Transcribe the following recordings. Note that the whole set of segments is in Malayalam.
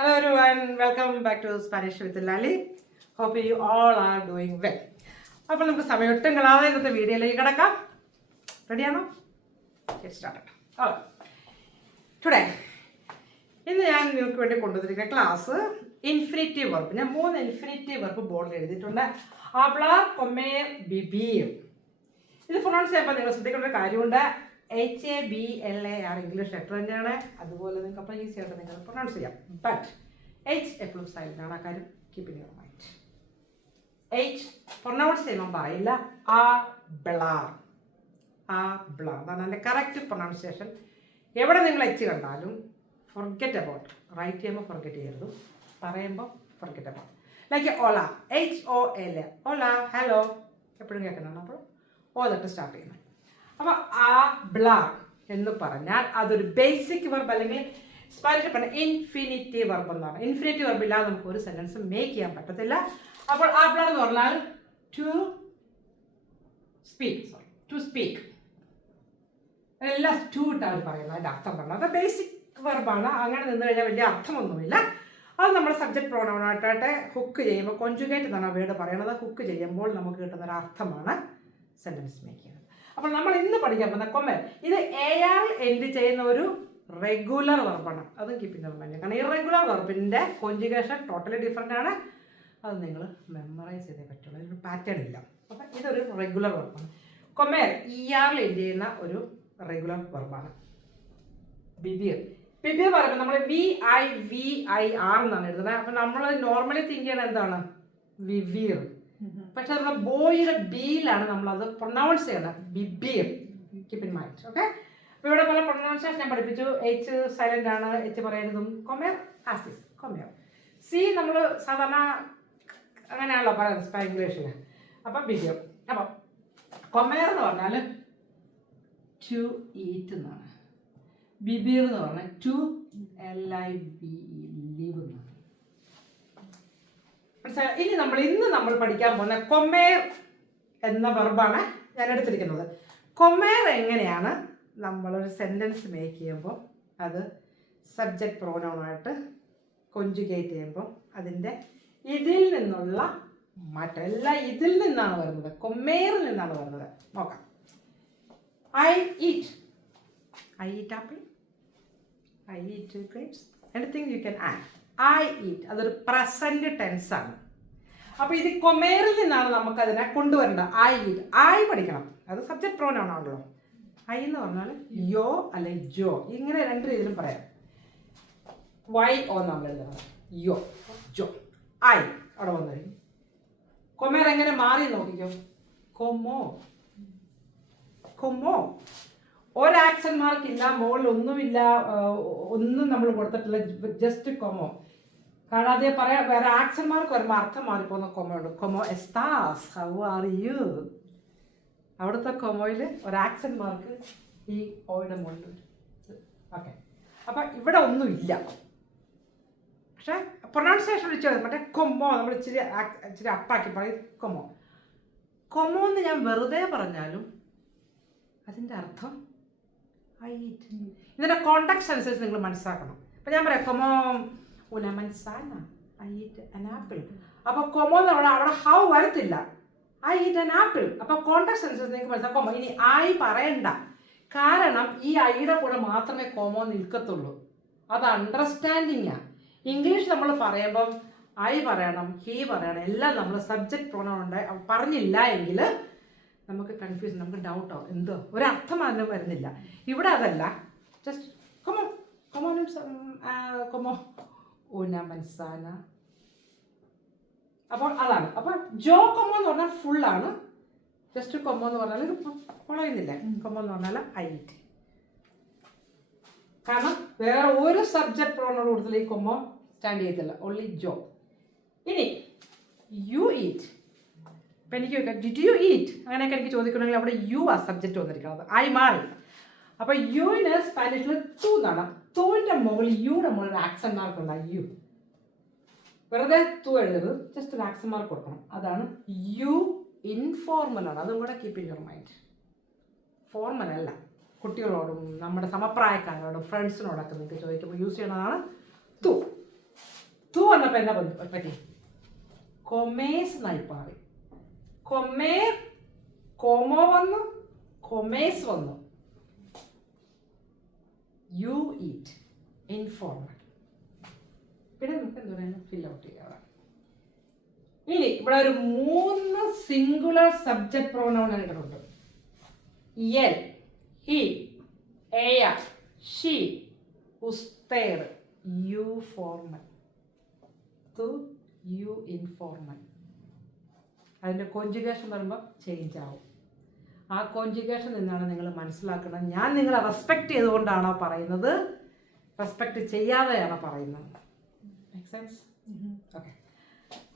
Hello everyone, welcome back to Spanish with Lali. Hope you all are doing well. അപ്പോൾ നമുക്ക് സമയൊട്ടും കളാതെ ഇന്നത്തെ വീഡിയോയിലേക്ക് കിടക്കാം. റെഡിയാണോ? Get started. Today, ഇന്ന് ഞാൻ നിങ്ങൾക്ക് വേണ്ടി കൊണ്ടുവന്നിരിക്കുന്ന ക്ലാസ് ഇൻഫിനിറ്റീവ് വെർബ്. ഞാൻ 3 ഇൻഫിനിറ്റീവ് വെർബ് ബോർഡിൽ എഴുതിയിട്ടുണ്ട്. hablar, comer, vivir. ഇത് പ്രൊണൗൺസ് ചെയ്യുമ്പോൾ നിങ്ങൾ ശ്രദ്ധിക്കേണ്ട ഒരു കാര്യമുണ്ട്. HABLAR ഇംഗ്ലീഷ് ലെറ്റർ തന്നെയാണ്. അതുപോലെ നിങ്ങൾക്ക് അപ്പോൾ ഈസി ആയിട്ട് നിങ്ങൾ പ്രൊണൗൺസ് ചെയ്യാം. ബട്ട് H എപ്പോഴും സൈലൻ്റ് ആണ്. ആ കാര്യം keep in your mind. H pronounce ചെയ്യുമ്പോൾ പറയില്ല hablar. അതാണ് അതിൻ്റെ കറക്റ്റ് പ്രൊണൗൺസിയേഷൻ. എവിടെ നിങ്ങൾ H കണ്ടാലും ഫൊർഗെറ്റ് അബൌട്ട്. റൈറ്റ് ചെയ്യുമ്പോൾ ഫൊർഗെറ്റ് ചെയ്യരുത്, പറയുമ്പോൾ forget about. Like Ola, HOLA, Ola, hello എപ്പോഴും കേൾക്കുന്നതാണ്. അപ്പോൾ ഓ തൊട്ട് സ്റ്റാർട്ട് ചെയ്യുന്നത്. അപ്പോൾ hablar എന്ന് പറഞ്ഞാൽ അതൊരു ബേസിക് വെർബ്, അല്ലെങ്കിൽ സ്പാനിഷിൽ പറഞ്ഞ ഇൻഫിനിറ്റീവ് വെർബ് എന്നാണ്. ഇൻഫിനിറ്റീവ് വെർബ് ഇല്ലാതെ നമുക്ക് ഒരു സെൻറ്റൻസ് മേക്ക് ചെയ്യാൻ പറ്റത്തില്ല. അപ്പോൾ hablar എന്ന് പറഞ്ഞാൽ ടു സ്പീക്ക്. എല്ലാം ടു ഇട്ടാണ് പറയുന്നത്. അതിൻ്റെ അർത്ഥം പറഞ്ഞത് അത് ബേസിക് വെർബാണ്. അങ്ങനെ നിന്ന് കഴിഞ്ഞാൽ വലിയ അർത്ഥമൊന്നുമില്ല. അത് നമ്മൾ സബ്ജക്റ്റ് പ്രോണൗണായിട്ടായിട്ട് ഹുക്ക് ചെയ്യുമ്പോൾ, കോൺജുഗേറ്റ് എന്നാണ് വേർഡ് പറയുന്നത്. ഹുക്ക് ചെയ്യുമ്പോൾ നമുക്ക് കിട്ടുന്നൊരു അർത്ഥമാണ് സെൻറ്റൻസ് മേക്ക് ചെയ്യുന്നത്. അപ്പോൾ നമ്മൾ ഇന്ന് പഠിക്കാൻ പോകുന്ന കൊമ്മർ, ഇത് AR എൻഡ് ചെയ്യുന്ന ഒരു റെഗുലർ വെർബാണ്. അതും കീപ്പിംഗ് മൈൻഡ്. കാരണം ഇറഗുലർ വെർബിൻ്റെ കോൺജുഗേഷൻ ടോട്ടലി ഡിഫറെൻ്റ് ആണ്. അത് നിങ്ങൾ മെമ്മറൈസ് ചെയ്തേ പറ്റുള്ളൂ. ഒരു പാറ്റേൺ ഇല്ല. അപ്പം ഇതൊരു റെഗുലർ വെർബാണ്. കൊമ്മർ ER എൻഡ് ചെയ്യുന്ന ഒരു റെഗുലർ വെർബാണ്. ബിബിയർ പറയുമ്പോൾ നമ്മൾ VIVIR എന്നാണ് എഴുതുന്നത്. അപ്പം നമ്മൾ നോർമലി തിങ്ക് ചെയ്യണത് എന്താണ്? വിവിയർ. പക്ഷെ നമ്മുടെ ബോയുടെ ബിയിലാണ് നമ്മളത് പ്രൊനൗൺസ് ചെയ്യണം. ബിബിയർ. Keep in mind. ഓക്കെ. അപ്പോൾ ഇവിടെ പല പ്രൊനൗൺസിയേഷൻ ഞാൻ പഠിപ്പിച്ചു. H സൈലൻ്റ് ആണ്, H പറയുന്നതും. കൊമേർ ആസിസ്, കൊമേർ. സി നമ്മൾ സാധാരണ അങ്ങനെയാണല്ലോ പറയുന്നത് ഇംഗ്ലീഷിൽ. അപ്പം ബിബിയർ. അപ്പം കൊമേർ എന്ന് പറഞ്ഞാൽ ടു ഈറ്റ് എന്നാണ്. ബിബിയർ എന്ന് പറഞ്ഞാൽ ടു LIVE, ലീവ് എന്നാണ്. ഇനി ഇന്ന് നമ്മൾ പഠിക്കാൻ പോകുന്ന കൊമേർ എന്ന വെർബാണ് ഞാൻ എടുത്തിരിക്കുന്നത്. കൊമേർ എങ്ങനെയാണ് നമ്മളൊരു സെൻറ്റൻസ് മേക്ക് ചെയ്യുമ്പോൾ അത് സബ്ജക്റ്റ് പ്രോനൗണായിട്ട് കൊഞ്ചുഗേറ്റ് ചെയ്യുമ്പോൾ അതിൻ്റെ ഇതിൽ നിന്നുള്ള മാറ്റം. എല്ലാം ഇതിൽ നിന്നാണ് വരുന്നത്, കൊമേറിൽ നിന്നാണ് വരുന്നത്. നോക്കാം. I eat apple, I eat grapes, anything you can add. I eat അതൊരു പ്രസൻറ്റ് ടെൻസാണ്. അപ്പോൾ ഇത് കൊമേറിൽ നിന്നാണ് നമുക്കതിനെ കൊണ്ടുവരേണ്ടത്. I eat. I പഠിക്കണം. അത് സബ്ജക്റ്റ് പ്രോനൗൺ ആണല്ലോ. I എന്ന് പറഞ്ഞാൽ യോ അല്ലെ ജോ, ഇങ്ങനെ രണ്ട് രീതിയിലും പറയാം. YO നമ്മൾ എഴുതുന്നത് യോ, ജോ. I അവിടെ വന്നിരിക്കും. കൊമേർ എങ്ങനെ മാറി നോക്കിക്കോ. കൊമോ. ഒരാക്ഷൻ മാർക്കില്ല, മുകളിൽ ഒന്നുമില്ല, ഒന്നും നമ്മൾ കൊടുത്തിട്ടില്ല. ജസ്റ്റ് കൊമോ. കാരണം അതേ പറയാം. വേറെ ആക്ഷൻ മാർക്ക് വരുമ്പോൾ അർത്ഥം മാറിപ്പോകുന്ന കൊമോയുണ്ട്. കൊമോ എസ്താസ്, ഹൗ ആർ യു. അവിടുത്തെ കൊമോയിൽ ഒരു ആക്ഷൻ മാർക്ക് ഈ ഓയുടെ മുകളിൽ. ഓക്കെ. അപ്പം ഇവിടെ ഒന്നുമില്ല. പക്ഷെ പ്രൊനൗൺസിയേഷൻ വിളിച്ചു മറ്റേ കൊമോ നമ്മൾ ഇച്ചിരി അപ്പാക്കി പറയും. കൊമോ എന്ന് ഞാൻ വെറുതെ പറഞ്ഞാലും അതിൻ്റെ അർത്ഥം I eat. ഇതിൻ്റെ കോണ്ടാക്സ്റ്റ് അനുസരിച്ച് നിങ്ങൾ മനസ്സിലാക്കണം. അപ്പം ഞാൻ പറയാം കൊമോ una manzana, I eat an apple. അപ്പോൾ കൊമോ എന്ന് പറഞ്ഞാൽ അവിടെ ഹൗ വരത്തില്ല. I eat an apple. അപ്പോൾ കോണ്ടാക്സ്റ്റ് അനുസരിച്ച് നിങ്ങൾക്ക് മനസ്സിലാക്കാം. കൊമോ ഇനി I പറയണ്ട. കാരണം ഈ ഐയുടെ കൂടെ മാത്രമേ കൊമോ നിൽക്കത്തുള്ളൂ. അത് അണ്ടർസ്റ്റാൻഡിങ്ങാണ്. ഇംഗ്ലീഷ് നമ്മൾ പറയുമ്പം I പറയണം, ഹീ പറയണം, എല്ലാം നമ്മൾ സബ്ജക്റ്റ് പ്രോനൗൺ ഉണ്ട്. പറഞ്ഞില്ല എങ്കിൽ നമുക്ക് കൺഫ്യൂഷൻ, നമുക്ക് ഡൗട്ടോ എന്തോ ഒരർത്ഥം അതിന് വരുന്നില്ല. ഇവിടെ അതല്ല. ജസ്റ്റ് കൊമോ una manzana. അപ്പോൾ അതാണ്. അപ്പോൾ ജോ കൊമോ എന്ന് പറഞ്ഞാൽ ഫുള്ളാണ്. ജസ്റ്റ് കൊമോ എന്ന് പറഞ്ഞാൽ പൊളയുന്നില്ല. കൊമോ എന്ന് പറഞ്ഞാൽ I eat. കാരണം വേറെ ഒരു സബ്ജക്റ്റ് പ്രോനൗൺ കൂടുതൽ ഈ കൊമോ സ്റ്റാൻഡ് ചെയ്യത്തില്ല. ഓൺലി ജോ. ഇനി യു ഈറ്റ്. അപ്പം എനിക്ക് ചോദിക്കാം ഡിഡ് യു ഈറ്റ്, അങ്ങനെയൊക്കെ എനിക്ക് ചോദിക്കണമെങ്കിൽ അവിടെ യു ആ സബ്ജക്റ്റ് വന്നിരിക്കുന്നത്. I മാറി. അപ്പോൾ യുവിന് സ്പാനിഷിൽ തു എന്നാണ്. തുവിൻ്റെ മുകളിൽ യുടെ മുകളിൽ ആക്സൻ മാർക്ക് ഉണ്ട്. യു വെറുതെ തു എഴുതരുത്, ജസ്റ്റ് ഒരു ആക്സൻ മാർക്ക് കൊടുക്കണം. അതാണ് യു. ഇൻഫോർമലാണ്. അതും കൂടെ keep in your mind. Formal അല്ല. കുട്ടികളോടും നമ്മുടെ സമപ്രായക്കാരോടും ഫ്രണ്ട്സിനോടൊക്കെ നിങ്ങൾക്ക് ചോദിക്കുമ്പോൾ യൂസ് ചെയ്യണതാണ് തു. വന്നപ്പോൾ എന്നാ പറ്റി? കൊമേഴ്സ് എന്നായി മാറി. കൊമേർ, കോമോ വന്നു, കൊമേഴ്സ് വന്നു. You eat, informal. പിന്നെ നമുക്ക് എന്താ പറയുക, ഫിൽ ഔട്ട് ചെയ്യാം. ഇനി ഇവിടെ ഒരു 3 സിംഗുലർ സബ്ജക്ട് പ്രോനൗൺ ഉണ്ട്. എൽ, ഹി, എയ, ഷീ, ഉസ്തേർ, യു ഫോർമൽ, തു, യു ഇൻഫോർമൽ. അതിൻ്റെ കോൺജുഗേഷൻ വരുമ്പോൾ ചേഞ്ച് ആവും. ആ കോൺജുഗേഷൻ നിന്നാണ് നിങ്ങൾ മനസ്സിലാക്കണം. ഞാൻ നിങ്ങളെ റെസ്പെക്റ്റ് ചെയ്തുകൊണ്ടാണോ പറയുന്നത്, റെസ്പെക്റ്റ് ചെയ്യാതെയാണോ പറയുന്നത്? Make sense? ഓക്കെ.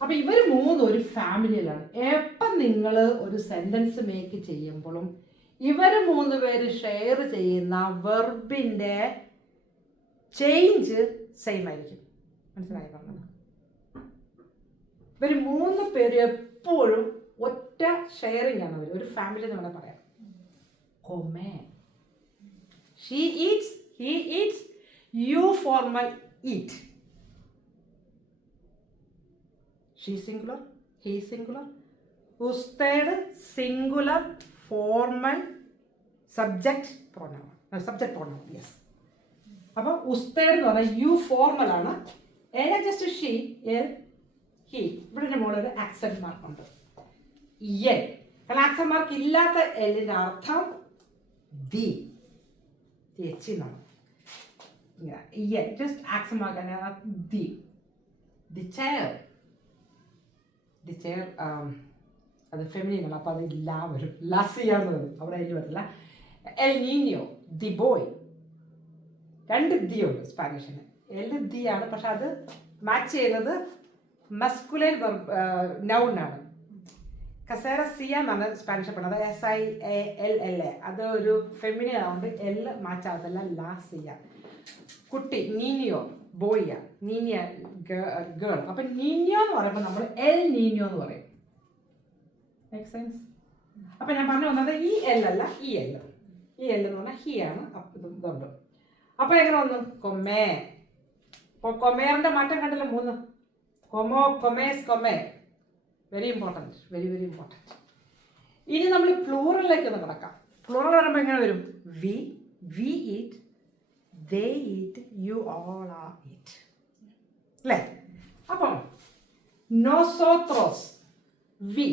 അപ്പം ഇവർ 3 ഒരു ഫാമിലിയിലാണ്. എപ്പം നിങ്ങൾ ഒരു സെൻറ്റൻസ് മേക്ക് ചെയ്യുമ്പോഴും ഇവർ 3 പേര് ഷെയർ ചെയ്യുന്ന വെർബിൻ്റെ ചേഞ്ച് സെയിം ആയിരിക്കും. മനസ്സിലായി പറഞ്ഞത്? ഇവർ 3 പേര് എപ്പോഴും ഒറ്റ ഷെയറിംഗ് ആണ്. ഒരു ഫാമിലി എന്ന് വേണമെങ്കിൽ പറയാം. കൊമേ, she eats, he eats, you formal eat. She singular, he singular, ഉസ്തേഡ് singular formal subject pronoun, subject pronoun. Yes. അപ്പോൾ ഉസ്തേഡ് എന്ന് പറഞ്ഞാൽ യു ഫോർമൽ ആണ്. ഏതാ ജസ്റ്റ് ഷീ, എൽ, ഹി. ഇവിടെ മുകളിൽ ഒരു ആക്സെന്റ് മാർക്ക് ഉണ്ട്, എൽ. കാരണം ആക്സെന്റ് മാർക്ക് ഇല്ലാത്ത എല്ലിൻ്റെ അർത്ഥം ദി, എച്ച് എന്നാണ്. L just accent mark the. The chair, the chair അത് ഫെമിനിൻ ആണ്, അപ്പോൾ അത് ലാ വരും, ലാസിയാന്ന് വരും. അവിടെ എൽ വരില്ല. എൽ നീനിയോ, ദി ബോയ്. 2 ദി ഉണ്ട് സ്പാനിഷിന്. എൽ ദി ആണ്, പക്ഷെ അത് മാച്ച് ചെയ്യുന്നത് മസ്കുലൈൻ നൗൺ ആണ്. കസേര സിയ എന്നാണ് സ്പാനിഷ് പറയുന്നത്, SIALLA. അത് ഒരു ഫെമിനിൻ ആവുകൊണ്ട് എൽ മാച്ച് ആവത്തില്ല, ലാ സിയ. കുട്ടി, നീനിയോ ബോയ, നീനിയ ഗേൾ. അപ്പം നീനിയോ എന്ന് പറയുമ്പോൾ നമ്മൾ എൽ നീനിയോ എന്ന് പറയും. Make sense? അപ്പം ഞാൻ പറഞ്ഞു വന്നത് ഈ എൽ അല്ല, ഈ എൽ. ഈ എൽ എന്ന് പറഞ്ഞാൽ ഹി ആണ്. ഇതുണ്ട്. അപ്പോൾ എങ്ങനെ വന്നു? കൊമേ. അപ്പോൾ കൊമേറിൻ്റെ മാറ്റം കണ്ടല്ലോ, 3. കൊമോ, കൊമേസ്, കൊമേ. Very important, very very important. ഇനി നമ്മൾ പ്ലൂറലിലേക്ക് ഒന്ന് കിടക്കാം. പ്ലൂറൽ വരുമ്പോൾ എങ്ങനെ വരും? We, we eat, they eat, you all are eat. അല്ലേ? അപ്പം നോസോത്രോസ്, വി.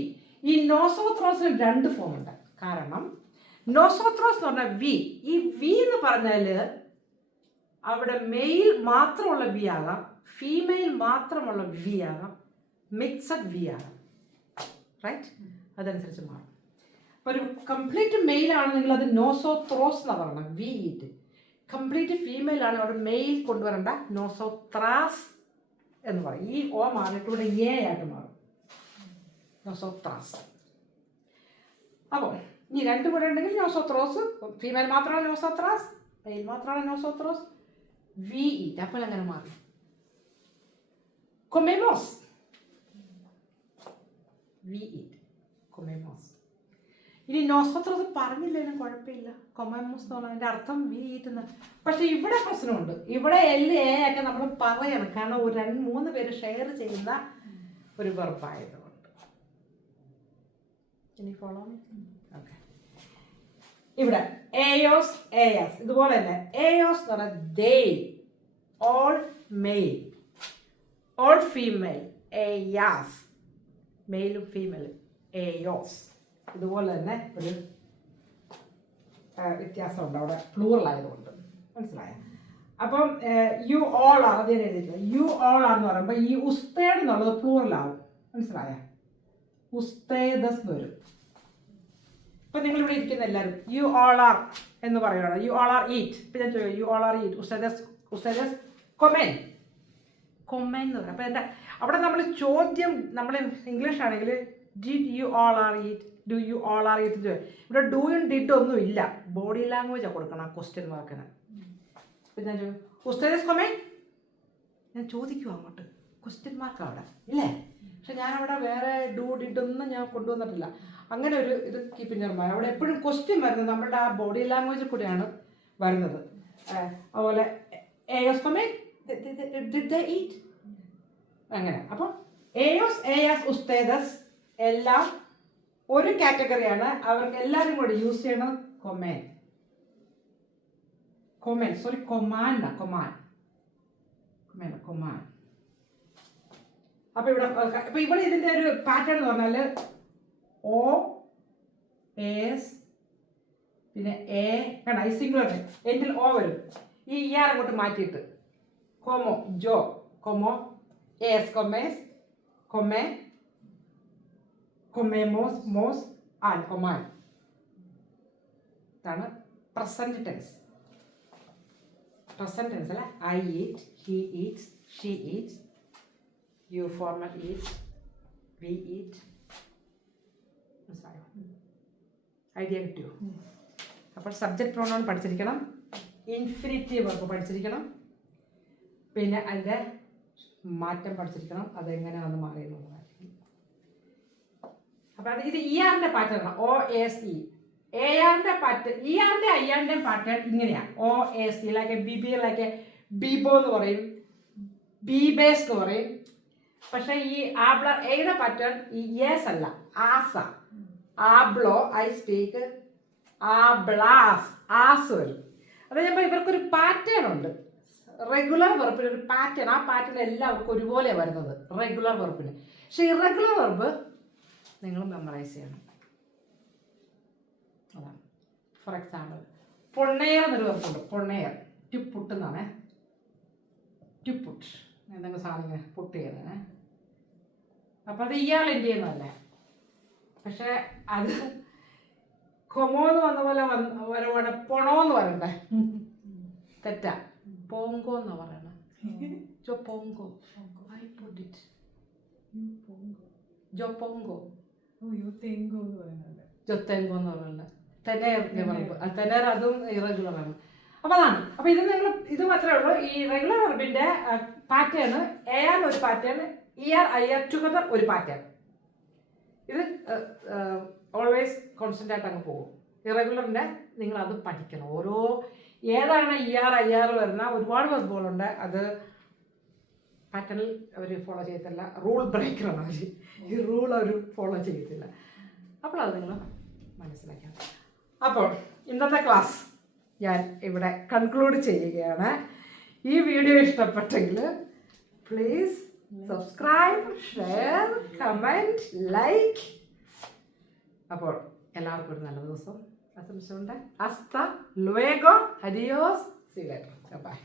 ഈ നോസോത്രോസിന് 2 ഫോം ഉണ്ട്. കാരണം നോസോത്രോസ് എന്ന് പറഞ്ഞാൽ വി. ഈ വി എന്ന് പറഞ്ഞാൽ അവിടെ മെയിൽ മാത്രമുള്ള വി ആകാം, ഫീമെയിൽ മാത്രമുള്ള വി ആകാം, മിക്സഡ് വി ആകാം. റൈറ്റ്? അതനുസരിച്ച് മാറും. അപ്പോൾ ഒരു കംപ്ലീറ്റ് മെയിൽ ആണെന്നെങ്കിൽ അത് നോസോത്രോസ് എന്നാണ് പറയണം, വി ഈറ്റ്. കംപ്ലീറ്റ് ഫീമെയിൽ ആണ്, അവിടെ മെയിൽ കൊണ്ടുവരേണ്ട, നോസോത്രാസ് എന്ന് പറയും. ഈ ഓ മാറിയിട്ട് ഇവിടെ എ ആയിട്ട് മാറും, നോസോത്രാസ്. അപ്പോൾ ഇനി 2 കൂടെ ഉണ്ടെങ്കിൽ നോസോത്രോസ്, ഫീമെയിൽ മാത്രമാണ് നോസോത്രാസ്, മെയിൽ മാത്രമാണ് നോസോത്രോസ്, വി ഈറ്റ്. അപ്പോൾ അങ്ങനെ മാറി. കൊമേമോസ്, വി ഈറ്റ്, കൊമേമോസ്. ഇനി നോസോത്രോസ് പറഞ്ഞില്ലെങ്കിലും കുഴപ്പമില്ല, കൊമേമോസ് എന്ന് പറഞ്ഞാൽ അതിൻ്റെ അർത്ഥം വി ഈറ്റ് എന്ന്. പക്ഷെ ഇവിടെ പ്രശ്നമുണ്ട്. ഇവിടെ എൽ എ ഒക്കെ നമ്മൾ പറയണം, കാരണം ഒരു 2-3 പേര് ഷെയർ ചെയ്യുന്ന ഒരു വെർബായതുകൊണ്ട്. ഇനി ഫോളോ. ഓക്കെ. ഇവിടെ എയോസ്, എയാസ്. ഇതുപോലെ തന്നെ എയോസ് എന്ന് പറഞ്ഞാൽ ദേ, ഓൾ മെയിൽ, ഓൾ ഫീമെയിൽ, എയാസ്. മെയിലും ഫീമെയിലും എയോസ്. ഇതുപോലെ തന്നെ ഒരു വ്യത്യാസമുണ്ട് അവിടെ, പ്ലൂറൽ ആയതുകൊണ്ട്. മനസ്സിലായ? അപ്പം യു ഓൾ ആർ, അതേ എഴുതിയിട്ടില്ല. യു ഓൾ ആർ എന്ന് പറയുമ്പോൾ ഈ ഉസ്തേഡ് എന്നുള്ളത് പ്ലൂറലാവും. മനസ്സിലായ? ഉസ്തേദസ് എന്ന് വരും. ഇപ്പം നിങ്ങളിവിടെ ഇരിക്കുന്ന എല്ലാവരും യു ഓൾ ആർ എന്ന് പറയുകയാണ്. U all are eat. ഇപ്പം ഞാൻ ചോദിക്കും യു ഓൾ ആർ ഈറ്റ്. ഉസ്തേദസ്, ഉസ്തേദസ് കൊമേൻ, കൊമേൻ എന്ന് പറയും. അപ്പം എൻ്റെ അവിടെ നമ്മൾ ചോദ്യം, നമ്മൾ ഇംഗ്ലീഷ് ആണെങ്കിൽ did you all are eat, do you all are eat. ഇവിടെ ഡൂയും ഡിഡ് ഒന്നും ഇല്ല, ബോഡി ലാംഗ്വേജാണ് കൊടുക്കണം ആ ക്വസ്റ്റ്യൻ മാർക്കിന്. അപ്പം ഞാൻ ചോദിക്കും ഉസ്തേദസ് കൊമേൻ, ഞാൻ ചോദിക്കും അങ്ങോട്ട്, ക്വസ്റ്റ്യൻ മാർക്ക് അവിടെ ഇല്ലേ. പക്ഷെ ഞാനവിടെ വേറെ ഡു ഡിഡ് ഒന്നും ഞാൻ കൊണ്ടുവന്നിട്ടില്ല. അങ്ങനെ ഒരു ഇത് കീപ്പ് ഇൻ യുവർ മൈൻഡ്. അവിടെ എപ്പോഴും ക്വസ്റ്റ്യൻ വരുന്നത് നമ്മളുടെ ആ ബോഡി ലാംഗ്വേജിൽ കൂടെയാണ് വരുന്നത്. അതുപോലെ എയോസ് കൊമേൻ, ഡിഡ് ദേ ഈറ്റ്, അങ്ങനെ. അപ്പം എയോസ് എയാസ് ഉസ്തേദസ് എല്ലാം ഒരു കാറ്റഗറിയാണ്. അവർക്ക് എല്ലാവരും കൂടി യൂസ് ചെയ്യണം കൊമേൻ. അപ്പൊ ഇവിടെ ഇതിന്റെ ഒരു പാറ്റേൺ എന്ന് പറഞ്ഞാല് ഓ എസ് പിന്നെ എ കണ്ട ഈ സിംഗുലർ എൻഡിൽ ഓ വരും. ഈ ഇയാർ അങ്ങോട്ട് മാറ്റിയിട്ട് കൊമോ ജോ കൊമോ എസ് കൊമേസ് കൊമേ കൊമേമോസ് മോസ് ആൻ കൊമാൻ. ഇതാണ് പ്രസന്റ് ടെൻസ്. പ്രസന്റ് ടെൻസ് അല്ല I eat, he eats, she eats, you formal eat, we eat. മനസ്സിലായോ? ഐഡിയ കിട്ടിയോ? അപ്പോൾ സബ്ജക്റ്റ് പ്രോണൗൺ പഠിച്ചിരിക്കണം, ഇൻഫിനിറ്റീവ് വെർബ് പഠിച്ചിരിക്കണം, പിന്നെ അതിൻ്റെ മാറ്റം പഠിച്ചിരിക്കണം, അതെങ്ങനെയാണെന്ന് മാറിയെന്നുള്ളതായിരിക്കും. അപ്പം അത് ഇത് ഇയാറിൻ്റെ പാറ്റേൺ ഒ എസ് ഇ. എയാറിൻ്റെ പാറ്റേൺ ഇയാറിൻ്റെ അയ്യാറിൻ്റെയും പാറ്റേൺ ഇങ്ങനെയാണ്. O S E like B B like ബീബോ എന്ന് പറയും, ബീബേസ് എന്ന് പറയും. പക്ഷേ ഈ ആബ്ല എയുടെ പാറ്റേൺ ഈ യെസ് അല്ല, ആസ. ആബ്ലോ ഐ സ്പീക്ക്, ആബ്ലാസ് ആസ് വരും. അത് കഴിയുമ്പോൾ ഇവർക്കൊരു പാറ്റേൺ ഉണ്ട്. റെഗുലർ വെർബിന് ഒരു പാറ്റേൺ, ആ പാറ്റേൺ എല്ലാവർക്കും ഒരുപോലെയാണ് വരുന്നത് റെഗുലർ വെർബിന്. പക്ഷെ ഇറഗുലർ വെർബ് നിങ്ങൾ മെമ്മറൈസ് ചെയ്യണം. അതാണ്. ഫോർ എക്സാമ്പിൾ പൊണ്ണയർ എന്നൊരു വെർബുണ്ട്. പൊണ്ണയർ ടു പുട്ട് എന്നാണ്. ടു പുട്ട് എന്തെങ്കിലും സാധനം ഇങ്ങനെ പുട്ട് ചെയ്യുന്നത്. അപ്പം അത് ഇയാൾ എൻ്റെ ചെയ്യുന്നതല്ലേ. പക്ഷെ അത് കൊമോ എന്ന് വന്ന പോലെ വരുവാണ് പൊണോ എന്ന് പറയണ്ടേ. തെറ്റാ, പോങ്കോ എന്നാ പറയണേ. ജോ പോങ്കോ ഐ പുട്ട് ഇറ്റ്. ജോ പോങ്കോ ജൊത്തെങ്കോ എന്ന് പറയുന്നത് തെനേറിന്റെ വെർബ്. തെനേർ അതും ഇറഗുലറാണ്. അപ്പം അതാണ്. അപ്പം ഇത് മാത്രമേ ഉള്ളൂ. ഈ റെഗുലർ വെർബിന്റെ പാറ്റേൺ എയാർ ഒരു പാറ്റേൺ, ഇയർ ഐയർ ടുഗദർ ഒരു പാറ്റേൺ. ഇത് ഓൾവേസ് കോൺസ്റ്റന്റ് ആയിട്ട് അങ്ങ് പോകും. ഇറഗുലറിന്റെ നിങ്ങൾ അത് പഠിക്കണം. ഓരോ ഏതാണ് ഇയർ ഐയർ വരുന്ന ഒരുപാട് വെർബുകളുണ്ട്. അത് പാറ്റേണിൽ അവർ ഫോളോ ചെയ്യത്തില്ല. റൂൾ ബ്രേക്കറാണ് അവർ. ഈ റൂൾ അവർ ഫോളോ ചെയ്യത്തില്ല. അപ്പോൾ അത് നിങ്ങൾ മനസ്സിലാക്കണം. അപ്പോൾ ഇന്നത്തെ ക്ലാസ് ഞാൻ ഇവിടെ കൺക്ലൂഡ് ചെയ്യുകയാണ്. ഈ വീഡിയോ ഇഷ്ടപ്പെട്ടെങ്കിൽ please subscribe, share, comment, like. അപ്പോൾ എല്ലാവർക്കും ഒരു നല്ല ദിവസം ആശംസിച്ചുകൊണ്ട് ഹasta luego, adiós, see you later, bye.